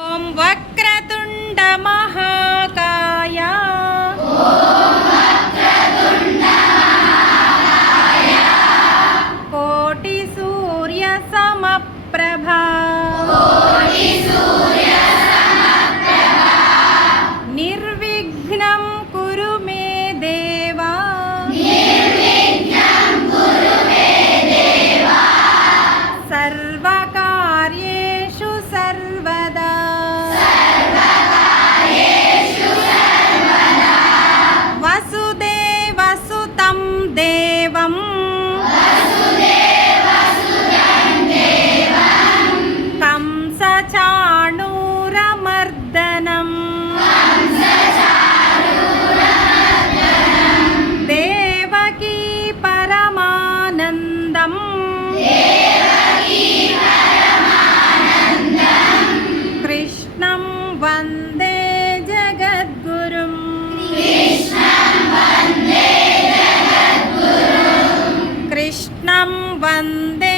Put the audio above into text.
ఓం వక్రతుండ మహాకాయ కోటి సూర్య సమప్రభా నిర్విఘ్నం కురు మే దేవా సర్వకార్యేషు సర్వదా వసుదేవసుతం దేవం కంసచాణూరమర్దనం దేవకీ పరమానందం కృష్ణం వందే జగద్గురుం కృష్ణం వందే